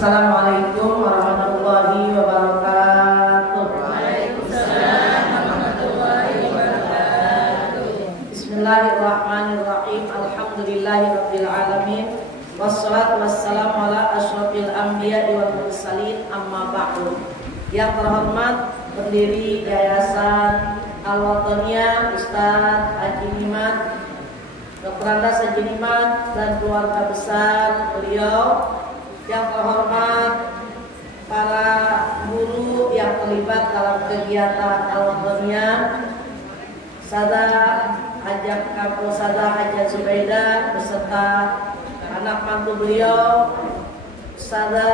Assalamualaikum warahmatullahi wabarakatuh. Waalaikumsalam warahmatullahi wabarakatuh. Bismillahirrahmanirrahim. Alhamdulillahirabbil alamin. Wassalatu wassalamu ala asyrofil anbiya'i wal mursalin, amma ba'du. Yang terhormat pendiri Yayasan Al-Wataniyah Ustadz Haji Nimat, Dr. Andas Haji Nimat dan keluarga besar beliau. Yang terhormat para guru yang terlibat dalam kegiatan Al-Wataniyah, Sada Hajah Kampus Sada Hajah Zubaidah beserta anak mantu beliau, Sada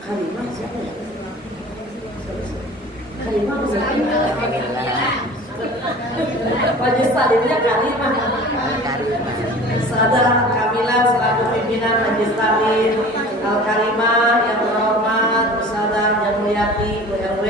Kalimah, siapa ya? Kalimah Wajib Salimnya Kalimah. Sada Kamila selaku pimpinan Majlis Taklim Al-Karimah. Yang terhormat Ustazah Jamulyati Bu RW,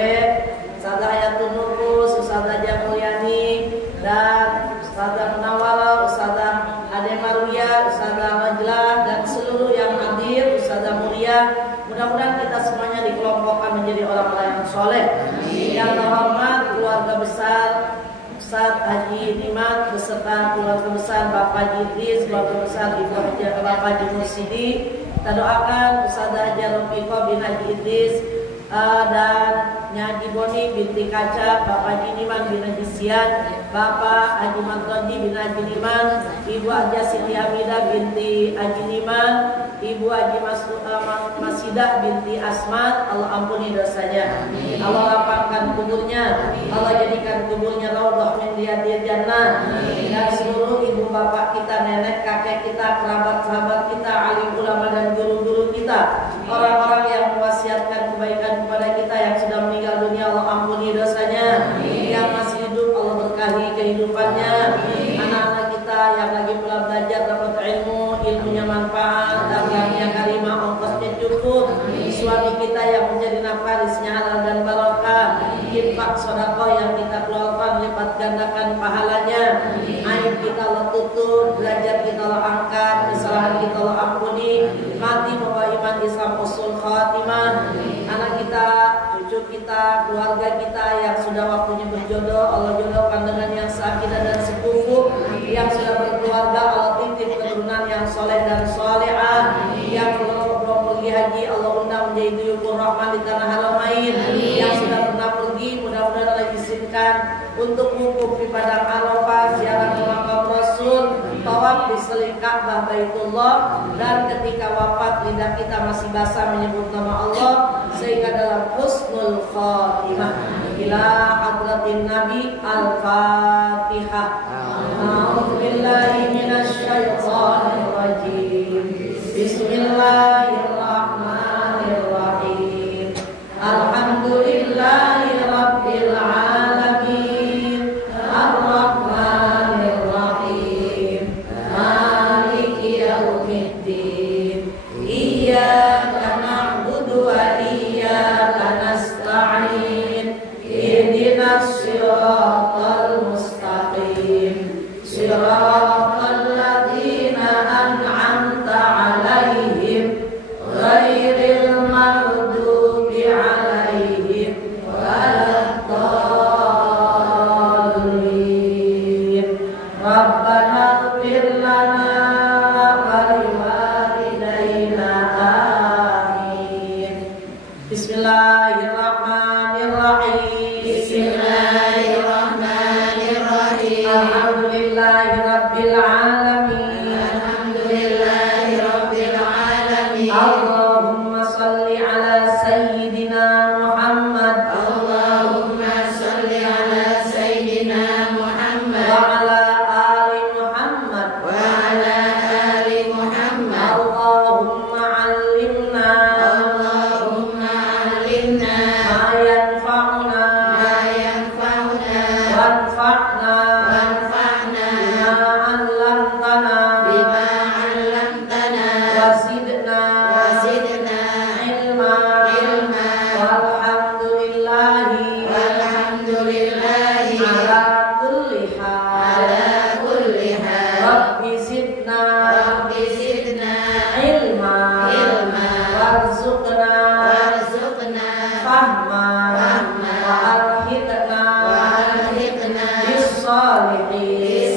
Ustazah Hayatul Nurus, Ustazah Jamulyani, dan Ustazah Munawwarah, Ustazah Ade Marwiyah, Ustazah Majlah, dan seluruh yang hadir, Ustazah Mulia. Mudah-mudahan kita semuanya dikelompokkan menjadi orang-orang yang soleh. Yang terhormat keluarga besar Ustadz Haji Nimat beserta keluarga besar Bapak Haji Idris, keluarga besar Ibu Haji Bapak Haji Mursidi. Kita doakan Ustadzah Haji Rofiqah bin Haji Idris dan Haji Boni binti Kaca, Bapak Haji Niman bin Haji Sian, Bapak Haji Mantoji bin Haji Niman, Ibu Haji Siti Hamidah binti Haji Niman, Ibu Haji Masidah binti Asmat. Allah ampuni dosanya, Allah lapangkan kuburnya, Allah jadikan kuburnya raudhah min riyadil jannah. Dan seluruh ibu bapak kita, nenek kakek kita, kerabat-kerabat kita, alim ulama dan guru-guru kita, orang-orang yang mewasiatkan kebaikan kepada kita yang sudah meninggal dunia, Allah ampuni dosanya. Yang masih hidup Allah berkahi kehidupannya. Anak-anak kita yang lagi pula belajar dapat ilmu, ilmunya manfaat, dakwahnya karimah, ongkosnya cukup. Suami kita yang menjadi nafkah rizkinya halal dan barokah. Infak sedekah yang kita keluarkan lipat gandakan pahalanya. Aib kita Allah tutup, belajar kita Allah angkat, kesalahan kita Allah ampuni. Mati membawa iman Islam usul khatimah. Anak kita, cucu kita, keluarga kita yang sudah waktunya berjodoh, Allah jodohkan dengan yang seakidah dan sekufu. Yang sudah berkeluarga, Allah titip keturunan yang soleh dan solehah. Yang belum pergi haji, Allah undang menjadi duyufur rahman di tanah haramain. Yang sudah pernah pergi, mudah-mudahan Allah izinkan untuk wukuf di padang Arafah, ziarah ke makam Rasul, tawaf di seliling Ka'bah Baitullah, dan ketika wafat lidah kita masih basah menyebut nama Allah sehingga dalam husnul khatimah. Ila hadratin Nabi Al-Fatihah. A'udzubillahi minasyaitonir rajim. Bismillahirrahmanirrahim. Alhamdulillahi rabbil alamin. Ar-Rahmanir Rahim. Maliki yaumiddin. Iyyaka na'budu wa iyyaka nasta'in. Ihdinas siratal mustaqim. Siratal ladzina an'amta 'alaihim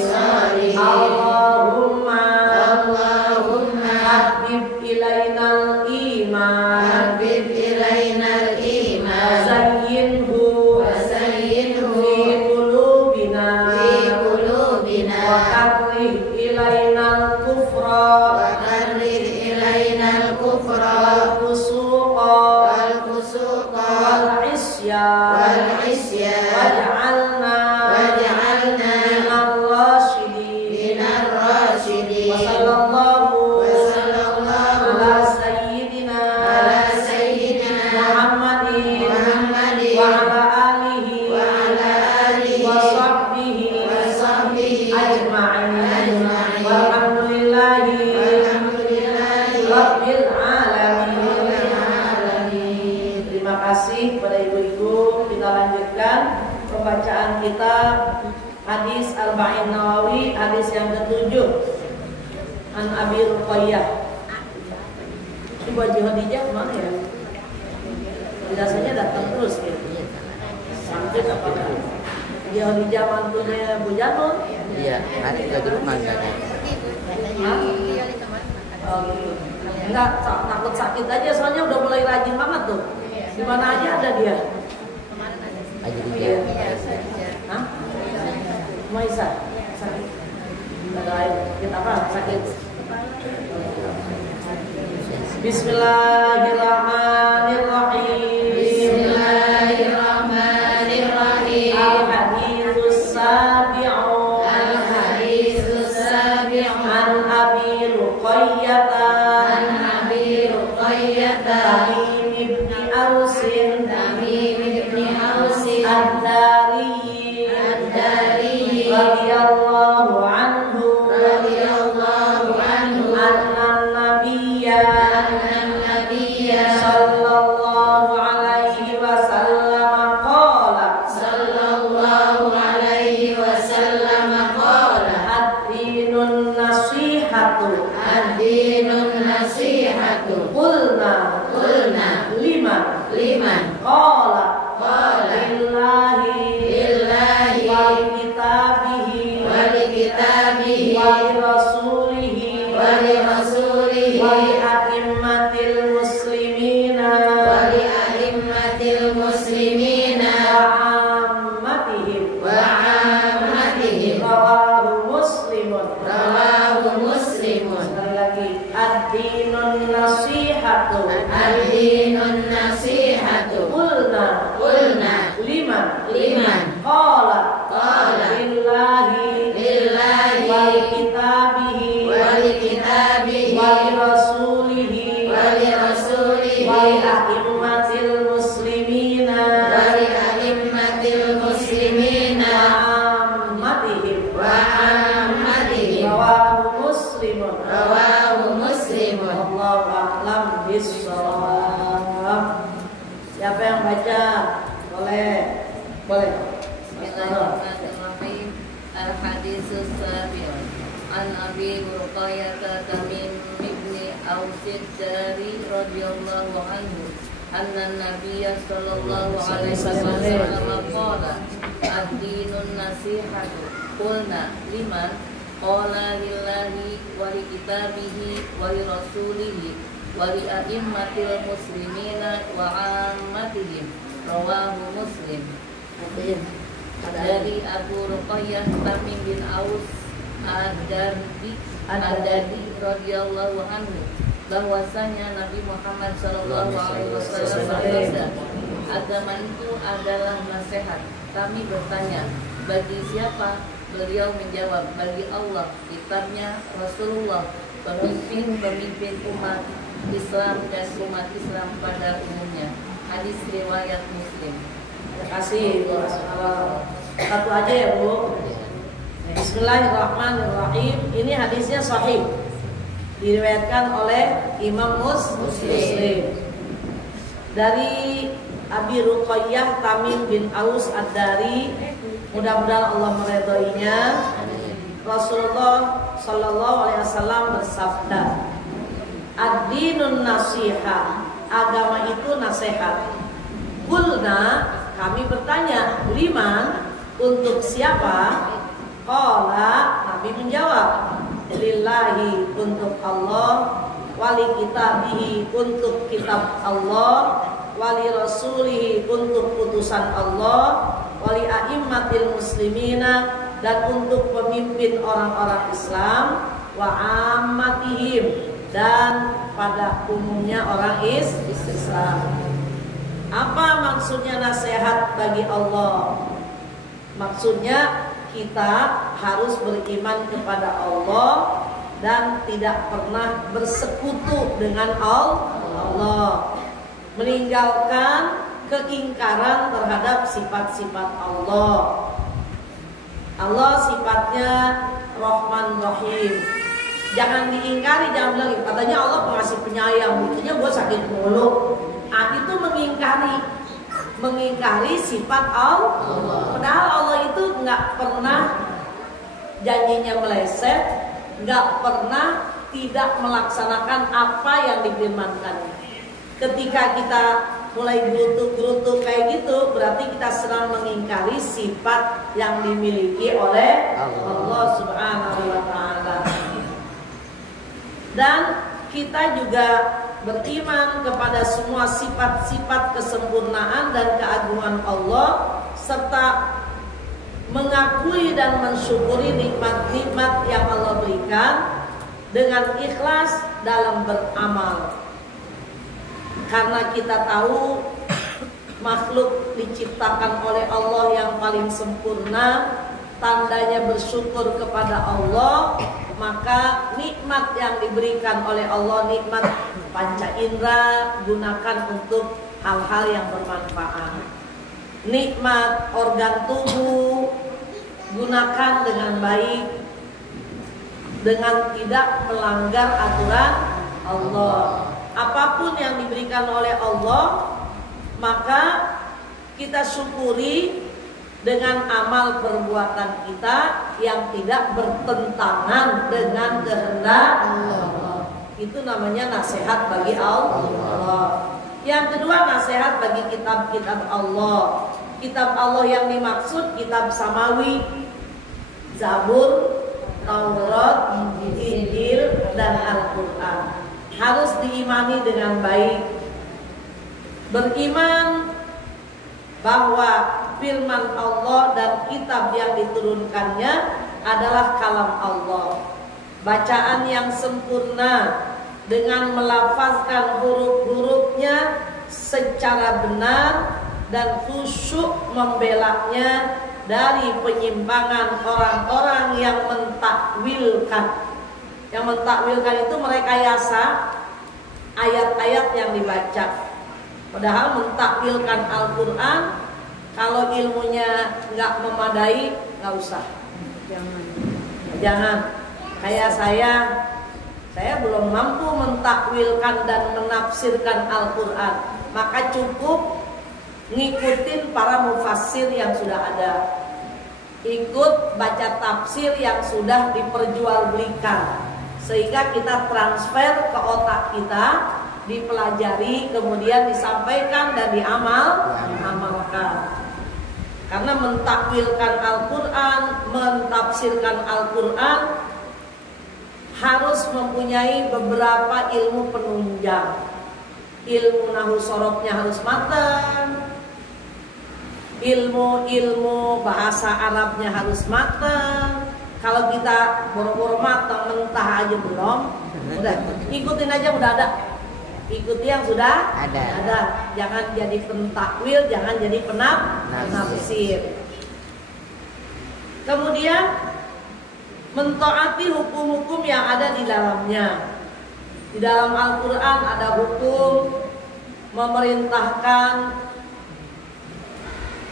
salihin. Allahumma habib ilainal iman zayyinhu fi qulubina wa karrih ilainal kufra wal fusuqa wal isyan waj'alna minar rasyidin. Wa sallallahu ala sayyidina Muhammadin wa ala alihi wa sahbihi ajma'in. Walhamdulillahi rabbil alamin. Terima kasih kepada ibu-ibu. Kita lanjutkan pembacaan kita hadis Arba'in Nawawi, hadis yang ke-7. An Abi Ruqayyah. Ibu Haji Khadijah mana ya? Biasanya datang terus gitu. Sampai apa enggak? Haji Khadijah mantunya Bu Janul. Iya, hari juga di rumah kan. Oh, gitu. Enggak, takut sakit aja soalnya udah mulai rajin banget tuh. Di mana aja ada dia. Aja di Iya. Hah? Maisa. Sakit. Kita apa? Sakit. Bismillahirrahmanirrahim. Al-haditsus sabi'u. An Abi Ruqayyah Tamim ibn Ausin Ad-Dari radhiyallahu anhu anna nabiyya sallallahu alaihi wasallam qala ad-dinun nasihatu qulna liman qala lillahi wa likitabihi wa lirasulihi wa li a'immatil muslimina wa ammatihim rawahu muslimun. Sekali lagi, ad-dinun nasihatu qulna liman qala lillahi wa likitabihi wa lirasulihi wa li a'immatil muslimina wa ammatihim rawahu muslimun. Allahu a'lam bissawab. Siapa yang baca? Boleh. Bismillahirrahmanirrahim. Al-haditsus sabi'u an Abi Ruqayyah Tamim ibn Aus Ad-Dari radhiyallahu anhu anna Nabiyya sallallahu alaihi wasallam qala ad-dinun nasihatu qulna liman qala lillahi wa li kitabihi wa li rasulihi wa li a'immatil muslimina wa ammatihim rawahu muslim. Dari Abu Ruqayyah Tamim bin Aus Ad-Dari radhiyallahu anhu bahwasanya Nabi Muhammad sallallahu alaihi wasallam bersabda, agama itu adalah nasihat. Kami bertanya, bagi siapa? Beliau menjawab, bagi Allah, kitabnya, Rasulullah, pemimpin umat Islam dan umat Islam pada umumnya. Hadis riwayat Muslim. Terima kasih Bu. Satu aja ya Bu. Bismillahirrahmanirrahim. Ini hadisnya sahih, diriwayatkan oleh Imam Muslim dari Abi Ruqayyah Tamim bin Aus Ad-Dari. Mudah-mudahan Allah meridhoinya. Rasulullah Sallallahu Alaihi Wasallam bersabda, ad-dinun nasiha, agama itu nasihat. Qulna, kami bertanya, liman, untuk siapa? Qala, Nabi menjawab, lillahi untuk Allah, wali kitabihi untuk kitab Allah, wali rasulihi untuk putusan Allah, wali a'immatil muslimina dan untuk pemimpin orang-orang Islam, wa ammatihim dan pada umumnya orang Islam. Apa maksudnya nasihat bagi Allah? Maksudnya kita harus beriman kepada Allah dan tidak pernah bersekutu dengan Allah, meninggalkan keingkaran terhadap sifat-sifat Allah. Allah sifatnya Rahman Rahim, jangan diingkari, jangan bilang katanya Allah pengasih penyayang, buktinya gue sakit mulu. Itu mengingkari sifat Allah. Padahal Allah itu nggak pernah janjinya meleset, nggak pernah tidak melaksanakan apa yang difirmankan. Ketika kita mulai gerutu kayak gitu, berarti kita sedang mengingkari sifat yang dimiliki oleh Allah Subhanahu wa Ta'ala. Dan kita juga beriman kepada semua sifat-sifat kesempurnaan dan keagungan Allah, serta mengakui dan mensyukuri nikmat-nikmat yang Allah berikan dengan ikhlas dalam beramal. Karena kita tahu makhluk diciptakan oleh Allah yang paling sempurna, tandanya bersyukur kepada Allah, maka nikmat yang diberikan oleh Allah, nikmat panca indera, gunakan untuk hal-hal yang bermanfaat. Nikmat organ tubuh, gunakan dengan baik, dengan tidak melanggar aturan Allah. Apapun yang diberikan oleh Allah, maka kita syukuri dengan amal perbuatan kita yang tidak bertentangan dengan kehendak Allah. Itu namanya nasihat bagi Allah. Yang kedua, nasihat bagi kitab-kitab Allah. Kitab Allah yang dimaksud kitab samawi, Zabur, Taurat, Injil, dan Al-Quran. Harus diimani dengan baik. Beriman bahwa firman Allah dan kitab yang diturunkannya adalah kalam Allah, bacaan yang sempurna dengan melafazkan huruf-hurufnya secara benar dan khusyuk membelanya dari penyimpangan orang-orang yang mentakwilkan. Yang mentakwilkan itu merekayasa ayat-ayat yang dibaca. Padahal mentakwilkan Al-Quran, kalau ilmunya nggak memadai, nggak usah. Jangan. Kayak saya belum mampu mentakwilkan dan menafsirkan Al-Quran, maka cukup ngikutin para mufassir yang sudah ada. Ikut baca tafsir yang sudah diperjualbelikan, sehingga kita transfer ke otak kita, dipelajari, kemudian disampaikan dan diamalkan. Karena mentakwilkan Al-Quran, mentafsirkan Al-Quran harus mempunyai beberapa ilmu penunjang. Ilmu nahwu sorofnya harus matang, ilmu bahasa Arabnya harus matang. Kalau kita boro-boro matang, mentah aja belum, udah ikutin aja, udah ada. Ikuti yang sudah ada. Jangan jadi pentakwil, jangan jadi penafsir. Kemudian mentaati hukum-hukum yang ada di dalamnya. Di dalam Al-Quran ada hukum memerintahkan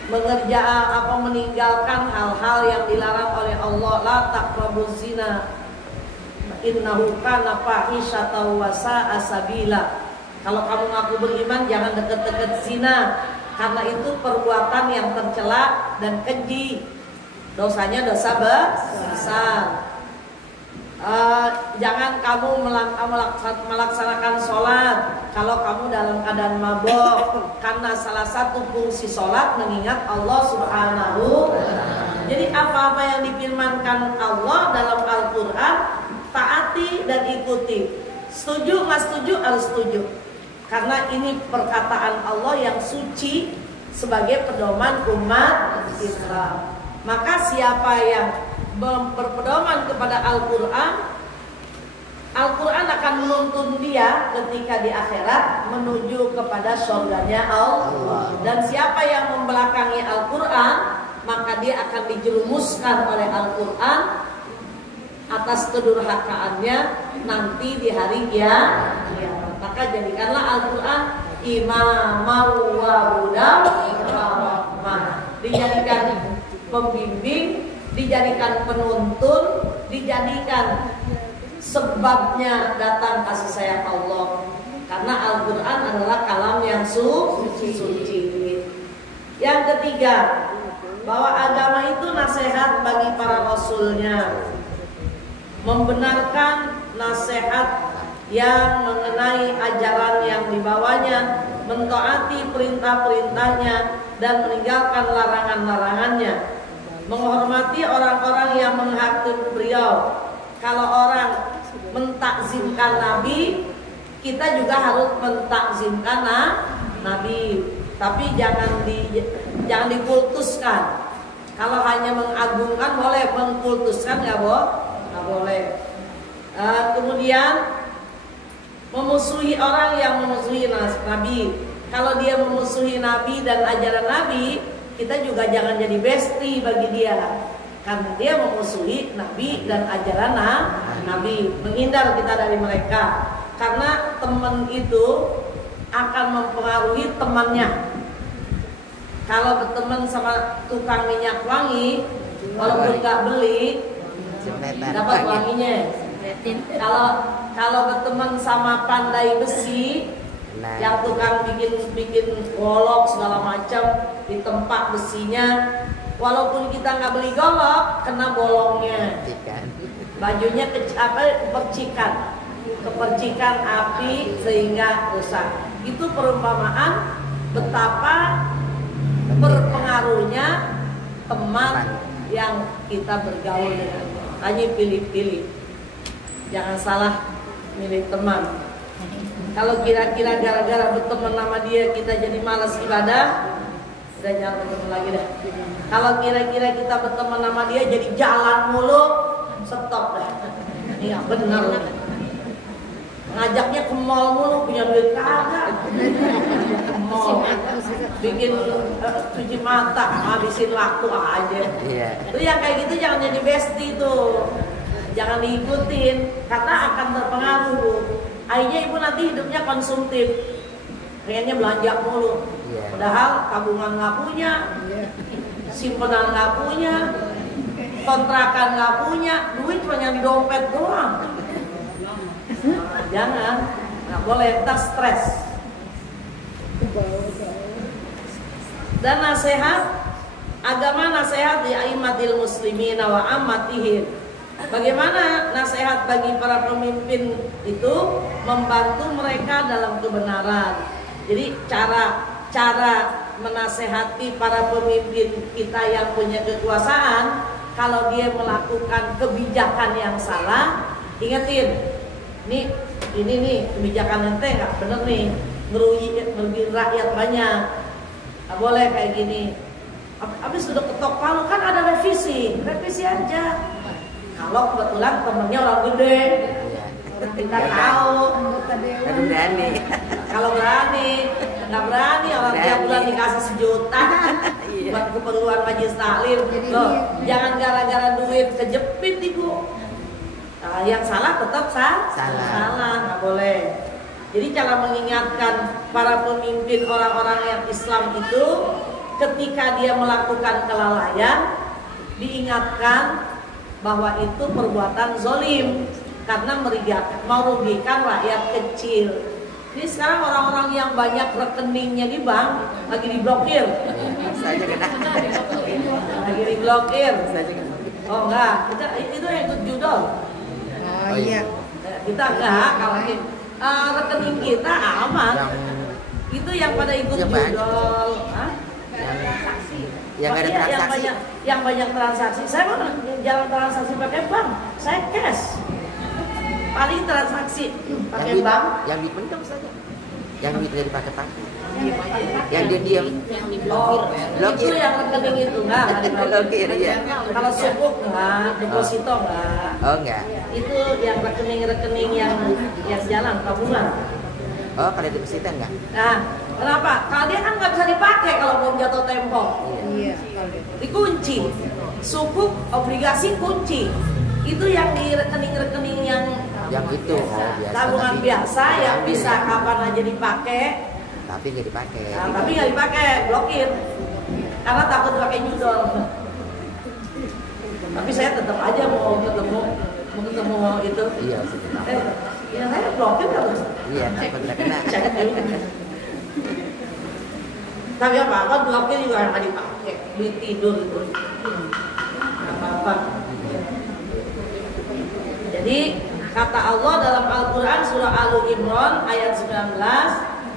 meninggalkan hal-hal yang dilarang oleh Allah. La taqrabuz zina innahu kana fahisyatan wa sa'a sabila. Kalau kamu ngaku beriman, jangan deket-deket zina, karena itu perbuatan yang tercela dan keji. Dosanya dosa besar. Jangan kamu melaksanakan sholat kalau kamu dalam keadaan mabok, karena salah satu fungsi sholat mengingat Allah Subhanahu wa Ta'ala. Jadi apa-apa yang difirmankan Allah dalam Al-Quran, taati dan ikuti. Setuju nggak setuju harus setuju. Karena ini perkataan Allah yang suci sebagai pedoman umat Islam. Maka siapa yang berpedoman kepada Al-Quran, Al-Quran akan menuntun dia ketika di akhirat menuju kepada surganya Allah. Dan siapa yang membelakangi Al-Quran, maka dia akan dijerumuskan oleh Al-Quran atas kedurhakaannya nanti di hari kiamat. Maka jadikanlah Al-Quran imamah wa hudan wa rahmah. Dijadikan pembimbing, dijadikan penuntun, dijadikan sebabnya datang kasih sayang Allah. Karena Al-Quran adalah kalam yang suci. Yang ketiga, bahwa agama itu nasihat bagi para rasulnya, membenarkan nasihat yang mengenai ajaran yang dibawanya, mentaati perintah-perintahnya dan meninggalkan larangan-larangannya, menghormati orang-orang yang menghakim beliau. Kalau orang mentakzimkan Nabi, kita juga harus mentakzimkan Nabi. Tapi jangan dikultuskan. Kalau hanya mengagungkan boleh, mengkultuskan nggak boleh. Kemudian memusuhi orang yang memusuhi Nabi. Kalau dia memusuhi Nabi dan ajaran Nabi, kita juga jangan jadi bestie bagi dia. Karena dia memusuhi Nabi dan ajaran Nabi. Menghindar kita dari mereka. Karena teman itu akan mempengaruhi temannya. Kalau berteman sama tukang minyak wangi, walaupun gak beli, dapat wanginya. Kalau berteman sama pandai besi, yang tukang bikin golok segala macam di tempat besinya, walaupun kita nggak beli golok, kena bolongnya. Bajunya kepercikan api sehingga rusak. Itu perumpamaan betapa berpengaruhnya teman yang kita bergaul dengan. Hanya pilih-pilih, jangan salah milih teman. Kalau kira-kira gara-gara berteman sama dia kita jadi malas ibadah, udah jangan berteman lagi dah. Kalau kira-kira kita berteman sama dia jadi jalan mulu, stop dah. Iya benar. Ngajaknya ke mall mulu, punya duit kagak. Ke mall, bikin cuci mata, habisin waktu aja. Itu yang kayak gitu jangan jadi bestie tuh. Jangan diikutin karena akan terpengaruh. Akhirnya ibu nanti hidupnya konsumtif, pengennya belanja mulu. Padahal tabungan nggak punya, simpenan nggak punya, kontrakan nggak punya, duit cuma yang di dompet doang. Jangan, nggak boleh, ntar stres. Dan nasihat agama, nasihat di aimatil muslimin wa ammatihim. Bagaimana nasihat bagi para pemimpin itu membantu mereka dalam kebenaran. Jadi cara menasehati para pemimpin kita yang punya kekuasaan, kalau dia melakukan kebijakan yang salah, ingetin, ini nih kebijakan ente nggak bener nih, ngerugiin rakyat banyak, nggak boleh kayak gini. Habis sudah ketok palu kan ada revisi aja. Kalau kebetulan temennya orang gede, kita tahu. Kalau berani, nggak berani orang tiap bulan dikasih 1 juta buat keperluan majelis taklim. Loh, jangan gara-gara duit kejepit ibu. Nah, yang salah tetap salah, nggak boleh. Jadi cara mengingatkan para pemimpin orang-orang yang Islam itu, ketika dia melakukan kelalaian, diingatkan bahwa itu perbuatan zolim karena merugikan rakyat kecil. Ini sekarang orang-orang yang banyak rekeningnya di bank lagi diblokir. Saya kena. Lagi diblokir. Oh enggak, itu yang ikut judol. Oh iya. Kita enggak, kalau rekening kita aman. Itu yang pada ikut judol. Yang nggak ada Iya, transaksi. yang banyak transaksi. Saya mah jarang transaksi pakai bank. Saya cash. Paling transaksi pakai bank. Yang dipendam saja. Yang duitnya dipakai-pakai. Yang dia diam. Oh, Blokir. itu yang rekening itu enggak. Blokir, iya. Kalau sukuk enggak, deposito enggak. Oh enggak. Itu yang rekening-rekening yang jalan tabungan. Oh kalau deposito enggak. Nah, kenapa? Kalau dia kan nggak bisa dipakai kalau belum jatuh tempo. Iya. Dikunci. Sukuk, obligasi kunci. Itu yang di rekening-rekening yang itu biasa. tabungan biasa yang bisa kapan aja dipakai. Tapi nggak dipakai. Nah, tapi nggak dipakai, blokir. Karena takut pakai judol. Tapi saya tetap aja mau ketemu itu. Iya sebentar. Ya saya blokir kan. Iya takut nggak kena. Tapi apa blokir juga nggak dipakai, duit tidur itu. Apa-apa. Jadi kata Allah dalam Al-Quran surah Al-Imran ayat 19,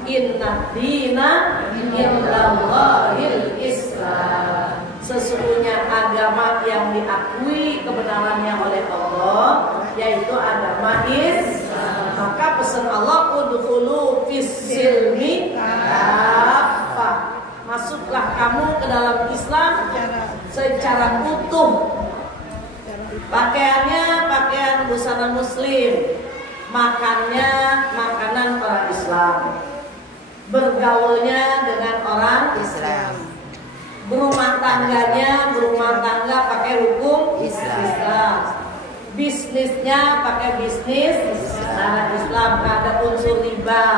Inna dina indallahil Islam. Sesungguhnya agama yang diakui kebenarannya oleh Allah yaitu agama Islam. Maka pesan Allah udkhulu fis-silmi kafah. Masuklah kamu ke dalam Islam secara utuh. Pakaiannya pakaian busana muslim, makannya makanan orang Islam, bergaulnya dengan orang Islam, berumah tangganya berumah tangga pakai hukum Islam, bisnisnya pakai bisnis secara Islam, nggak ada unsur riba,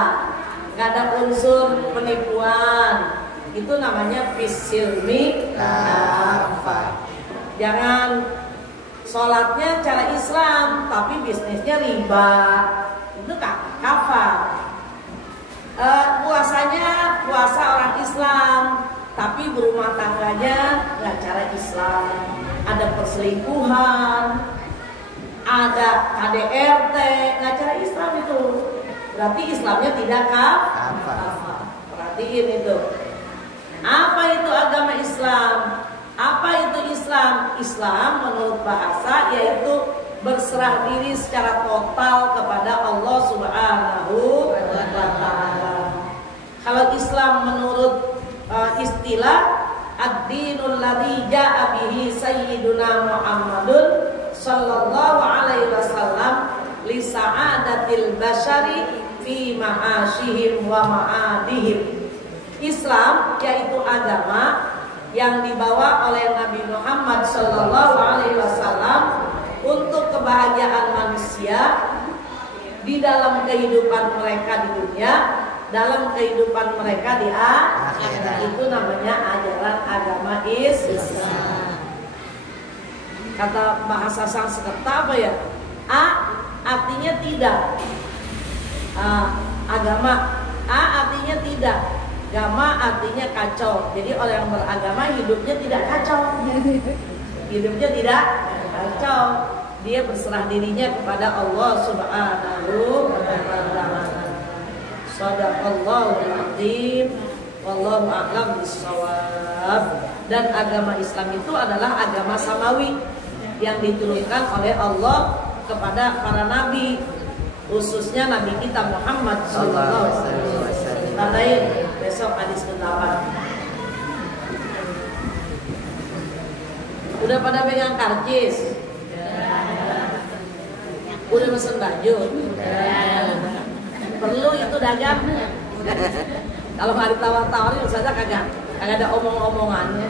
nggak ada unsur penipuan. Itu namanya fisilmi kafah. Jangan sholatnya cara Islam, tapi bisnisnya riba, itu kafar. Puasanya puasa orang Islam, tapi berumah tangganya nggak cara Islam. Ada perselingkuhan, ada KDRT, nggak cara Islam itu. Berarti Islamnya tidak kafar. Perhatiin itu. Apa itu agama Islam? Apa itu Islam? Islam menurut bahasa yaitu berserah diri secara total kepada Allah Subhanahu wa Ta'ala. Kalau Islam menurut istilah ad-dinul ladzi ja'a bihi sayyiduna Muhammadun sallallahu alaihi wasallam li sa'adatil bashari fi ma'ashihim wa ma'adihim. Islam yaitu agama yang dibawa oleh Nabi Muhammad Sallallahu Alaihi Wasallam untuk kebahagiaan manusia di dalam kehidupan mereka di dunia, dalam kehidupan mereka di akhirat. Itu namanya ajaran agama Islam. Kata bahasa Sanskerta apa ya? A artinya tidak. Agama. A artinya tidak. Agama artinya kacau. Jadi orang yang beragama hidupnya tidak kacau. Hidupnya tidak kacau. Dia berserah dirinya kepada Allah Subhanahu wa Ta'ala. Shadaqallahul azim. Wallahu a'lam bishawab. Dan agama Islam itu adalah agama samawi yang diturunkan oleh Allah kepada para nabi, khususnya Nabi kita Muhammad sallallahu alaihi wasallam. Tandai besok hadis ke-8. Udah pada pegang karcis? Udah pesen baju? Perlu itu dagang? Kalau nggak ditawar-tawarin saja kagak ada omong-omongannya.